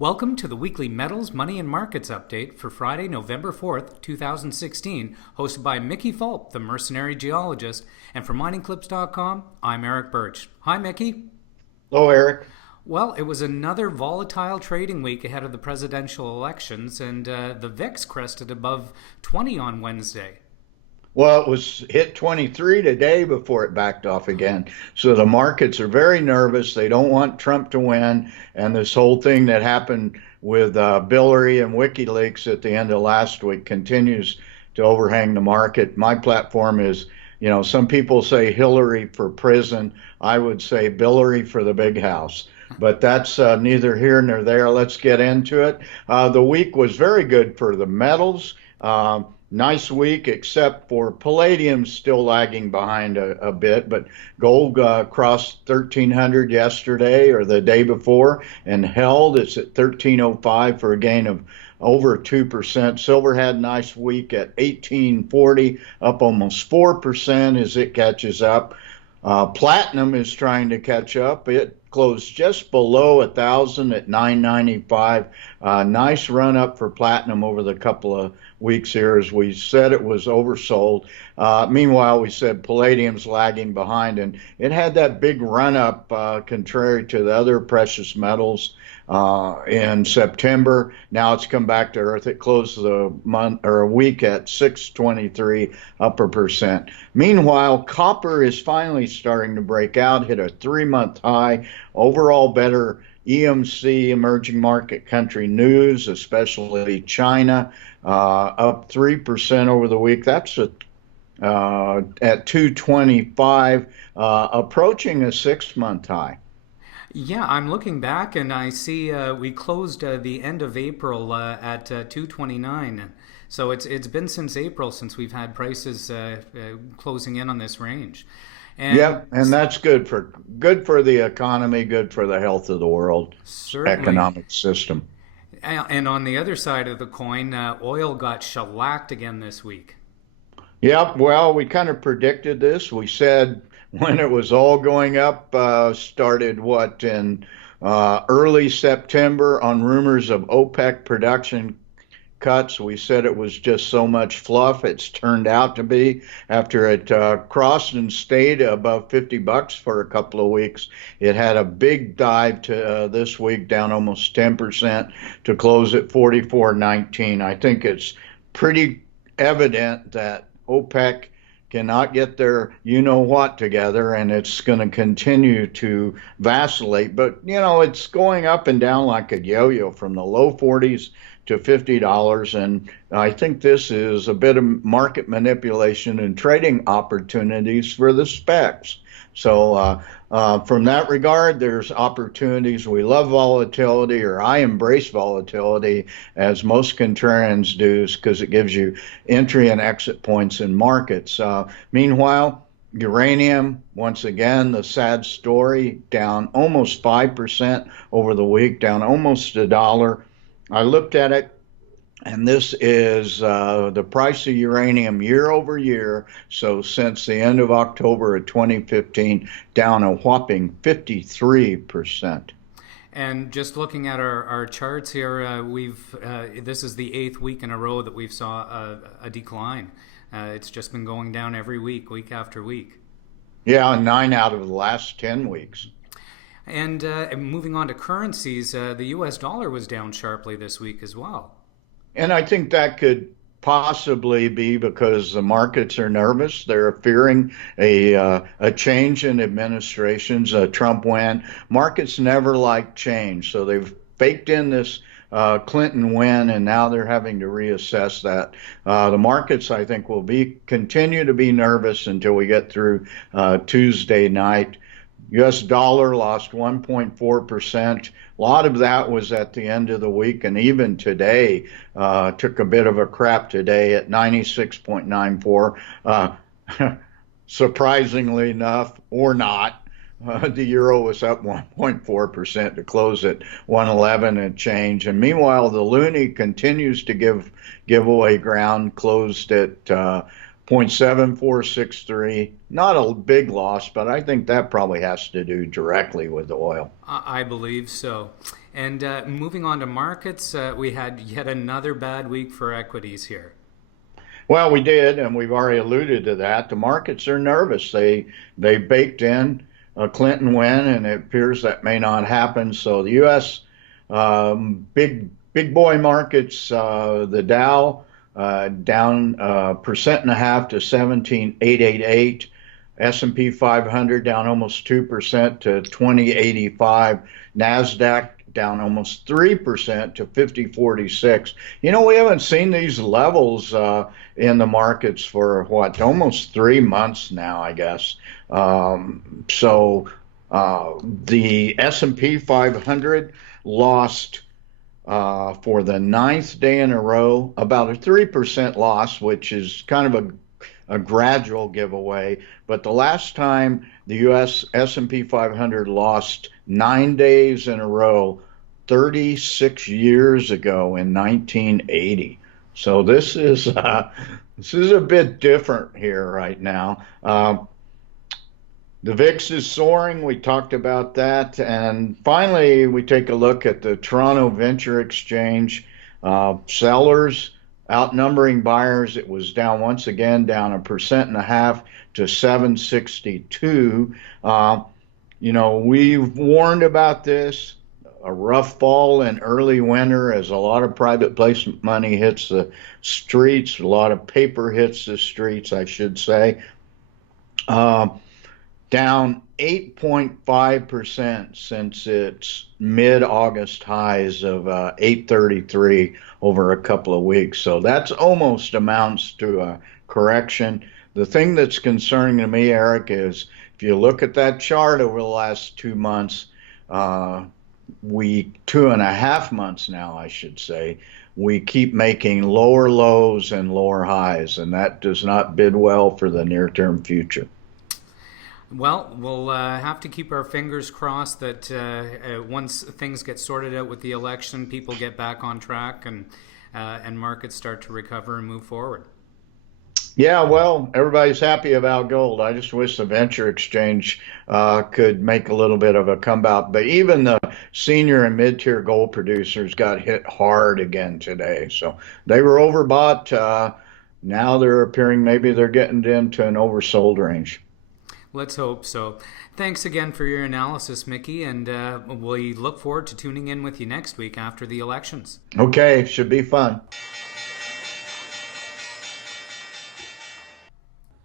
Welcome to the weekly Metals, Money, and Markets update for Friday, November 4th, 2016, hosted by Mickey Fulp, the Mercenary Geologist. And for miningclips.com, I'm Erick Bertsch. Hi, Mickey. Hello, Eric. Well, it was another volatile trading week ahead of the presidential elections, and the VIX crested above 20 on Wednesday. Well, it was hit 23 today before it backed off again. So the markets are very nervous. They don't want Trump to win. And this whole thing that happened with Hillary and WikiLeaks at the end of last week continues to overhang the market. My platform is, some people say Hillary for prison. I would say Hillary for the big house. But that's neither here nor there. Let's get into it. The week was very good for the metals. Nice week, except for palladium still lagging behind a bit, but gold crossed 1300 yesterday or the day before and held. It's at 1305 for a gain of over 2%. Silver had a nice week at 1840, up almost 4% as it catches up. Platinum is trying to catch up. It closed just below 1,000 at 995. Nice run up for platinum over the couple of weeks here. As we said, it was oversold. Meanwhile, we said palladium's lagging behind, and it had that big run up contrary to the other precious metals in September. Now it's come back to earth. It closed the month or a week at 623 upper percent. Meanwhile, copper is finally starting to break out, hit a 3-month high. Overall better EMC, emerging market country news, especially China, up 3% over the week. That's at 225, approaching a 6-month high. Yeah, I'm looking back and I see we closed the end of April at 229. So it's been since April since we've had prices closing in on this range. Yep, and that's good for the economy, good for the health of the world Certainly. economic system. And on the other side of the coin, oil got shellacked again this week. Yep, well, we kind of predicted this. We said when it was all going up, started in early September on rumors of OPEC production cuts. We said it was just so much fluff. It's turned out to be. After it crossed and stayed above $50 for a couple of weeks, it had a big dive to this week, down almost 10% to close at 44.19. I think it's pretty evident that OPEC cannot get their you-know-what together, and it's going to continue to vacillate. But, it's going up and down like a yo-yo from the low 40s to $50, and I think this is a bit of market manipulation and trading opportunities for the specs. So from that regard, there's opportunities. We love volatility, or I embrace volatility, as most contrarians do, because it gives you entry and exit points in markets. Meanwhile, uranium, once again, the sad story, down almost 5% over the week, down almost $1. I looked at it, and this is the price of uranium year over year. So since the end of October of 2015, down a whopping 53%. And just looking at our charts here, this is the 8th week in a row that we've saw a decline. It's just been going down every week, week after week. Yeah, 9 out of the last 10 weeks. And moving on to currencies, the U.S. dollar was down sharply this week as well. And I think that could possibly be because the markets are nervous. They're fearing a change in administrations, a Trump win. Markets never like change, so they've baked in this Clinton win, and now they're having to reassess that. The markets, I think, will continue to be nervous until we get through Tuesday night. U.S. dollar lost 1.4%. A lot of that was at the end of the week, and even today took a bit of a crap today at 96.94. Surprisingly enough, or not, the euro was up 1.4% to close at 111 and change. And meanwhile, the loonie continues to give away ground, closed at 0.7463. Not a big loss, but I think that probably has to do directly with the oil. I believe so. And moving on to markets, we had yet another bad week for equities here. Well, we did, and we've already alluded to that. The markets are nervous. They baked in a Clinton win, and it appears that may not happen. So the U.S. Big boy markets, the Dow down 1.5% to 17,888. S&P 500 down almost 2% to 2085. Nasdaq down almost 3% to 5046. You know, we haven't seen these levels in the markets for almost 3 months now, I guess. The S&P 500 lost for the ninth day in a row, about a 3% loss, which is kind of a gradual giveaway. But the last time the U.S. S&P 500 lost 9 days in a row, 36 years ago in 1980. So this is a bit different here right now. The VIX is soaring. We talked about that. And finally, we take a look at the Toronto Venture Exchange. Sellers outnumbering buyers. It was down once again, down 1.5% to 762. We've warned about this. A rough fall and early winter as a lot of private placement money hits the streets, a lot of paper hits the streets, I should say. Down 8.5% since its mid-August highs of 833 over a couple of weeks. So that's almost amounts to a correction. The thing that's concerning to me, Eric, is if you look at that chart over the last 2 months, 2.5 months now, I should say, we keep making lower lows and lower highs, and that does not bid well for the near-term future. Well, we'll have to keep our fingers crossed that once things get sorted out with the election, people get back on track and markets start to recover and move forward. Yeah, well, everybody's happy about gold. I just wish the venture exchange could make a little bit of a comeback. But even the senior and mid-tier gold producers got hit hard again today. So they were overbought. Now they're appearing maybe they're getting into an oversold range. Let's hope so. Thanks again for your analysis, Mickey, and we look forward to tuning in with you next week after the elections. Okay, should be fun.